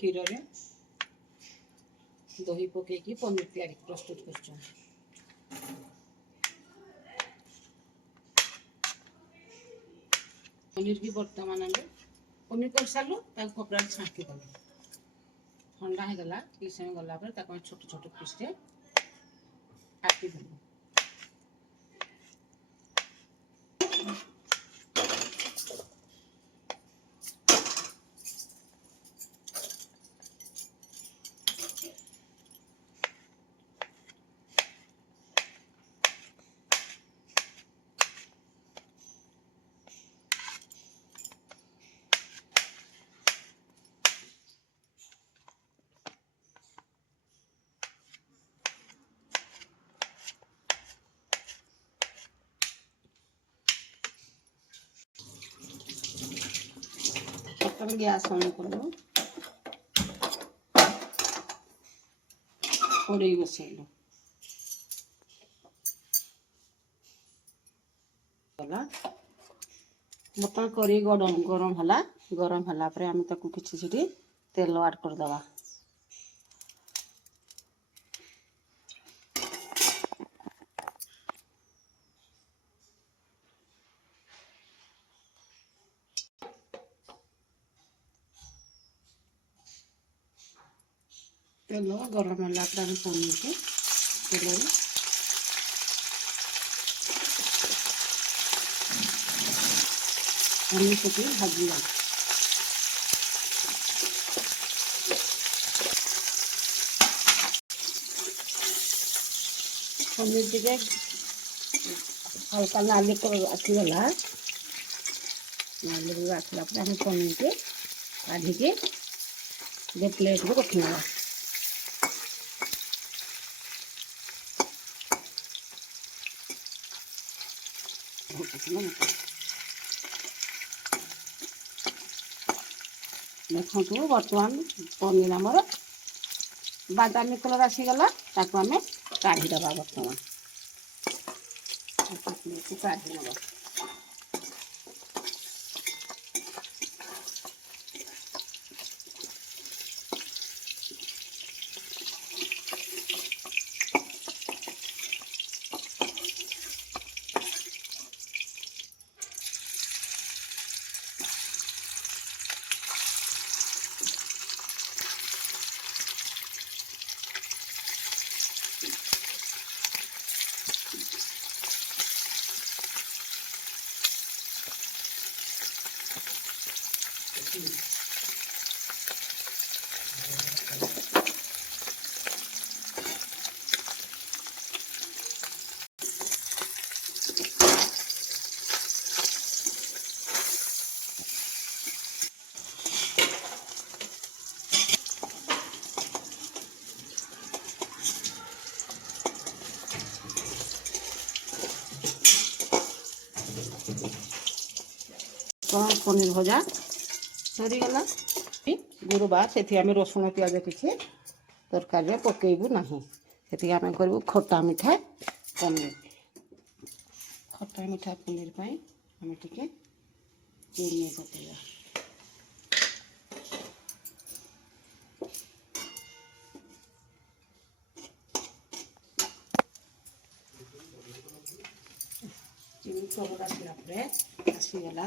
क्षीर रे दही पकईकी पनीर तैयारी प्रस्तुत कर पनीर की बर्तमान आगे पनीर कर सारू कपड़ा छाँकी देव ठंडा हो गला कि समय गलापर छोट छोट पीस काटी देव गैस ऑन कर कड़े बसैल बर्तमान कड़े गरम है गरम है आम कि तेल आड करदे तेल गरम है पनीर के तेल पनीर पकई भाजा पनीर टे हल्का नाली आसीगला नाली आसला आम पनीर के काढ़ी प्लेट को रखना देखु बर्तमान पनीर आमर बादामी कलर आसीगला आम काढ़ीदबा बर्तमान काढ़ी नवा पनीर भजा सरीगला गुरुवार से आम रसुण प्याज किसी तरकारी पकेबू ना से आम करूँ खटा मिठा पनीर खटा मिठा पनीर आम टे चीनी पकेगा चीनी कलर आसगला आसीगला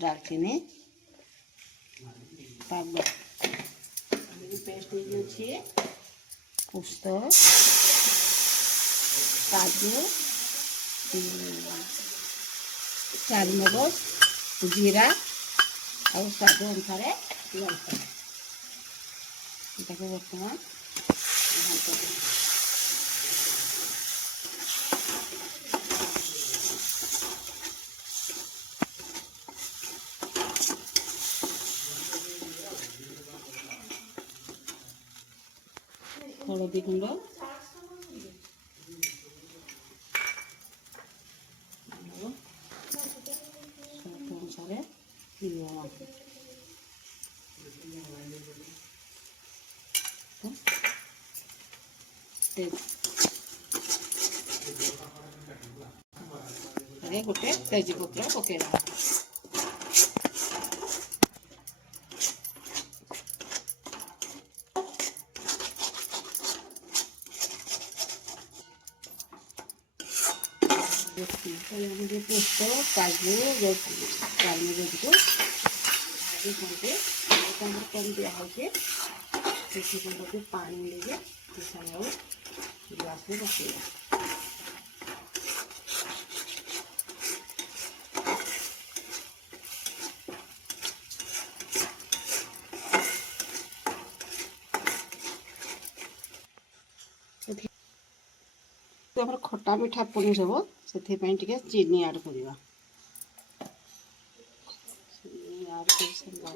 डालचीनी पेस्ट अच्छे पुस्त काजू चारमगज जीरा और स्वाद अनुसार लंका बर्तमान हलदी गुंड अनुसार गोटे तेजपत्र पकईदा मुझे पोस्त काजू चालमगज को भाजी करके कम दिखाई से पानी लेके गिलास में बसेगा। खटा मिठा पनीर हम से चीनी आड करवा। चीनी आड कर सारा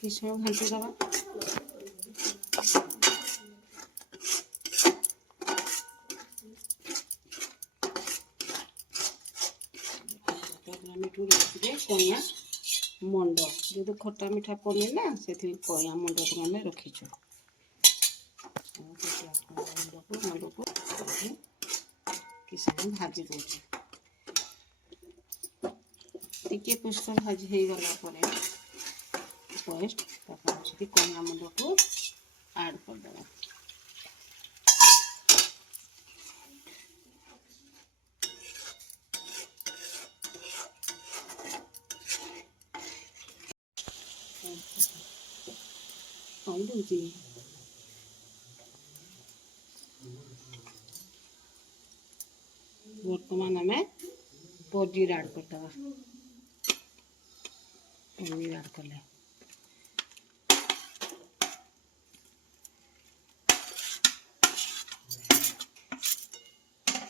कि समय घाटी दवा। कइया मंड जो खटा मिठा पनीर ना से कइया मंड आम रखीचु। मंड को कि समय भाजी दूचे टिके पुष्ट भाजी हो गला पेस्ट कइया मंड को ऐड करदे। बर्तमान आम पनीर ऐड करदे। पनीर ऐड कले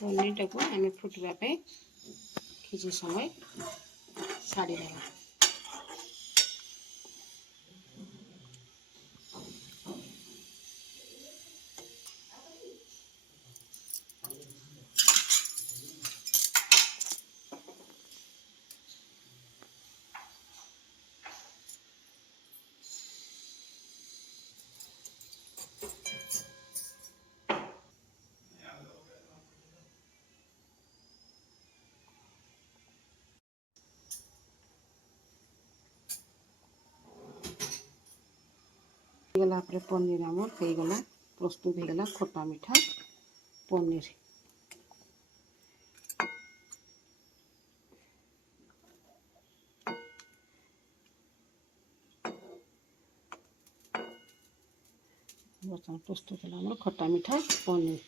पनीर टाक आम फुटवाई किसी समय छाड़ीदे। गला पनीर आमर हो गला प्रस्तुत हो गला खटा मिठा पनीर। बर्तमान प्रस्तुत है खटा मिठा पनीर।